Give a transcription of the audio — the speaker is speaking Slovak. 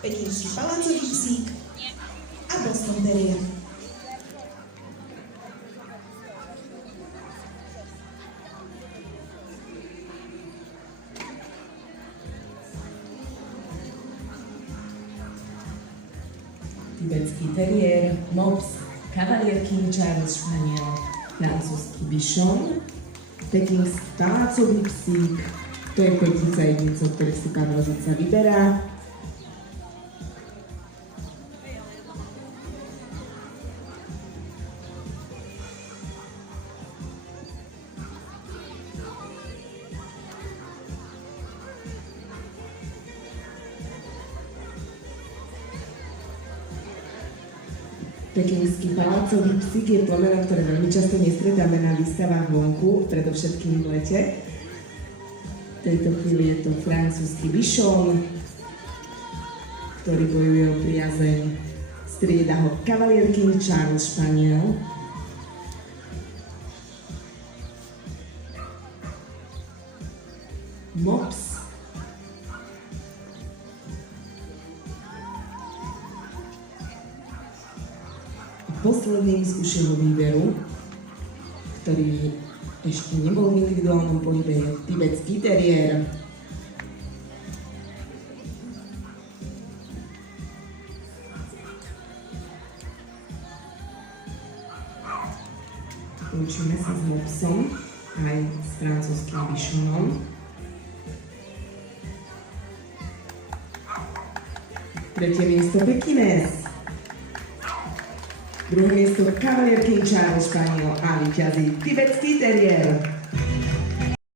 pekínsky palácový psík a Boston Terrier. Tibetský teriér, mops, Cavalier King Charles španiel, francúzsky bichon, pekingský palácový psík, to je petica jedinca, ktorých si pán Rožica vyberá. Pekingský palácový psík je plemeno, ktoré veľmi často nestretáme na výstavách vonku, predovšetkým v lete. V tejto chvíli je to francúzsky bichon, ktorý bojuje o priazeň. Strieda ho Cavalier King Charles španiel. Mops. Posledným z ušieho výberu, ktorý ešte nebol v individuálnom pohybe, je tibetský teriér. Učíme sa s mopsom aj s francúzským bichonom. Tretie miesto Pekines. Druhé miesto Cavalier King Charles španiel a víťazí tibetský teriér.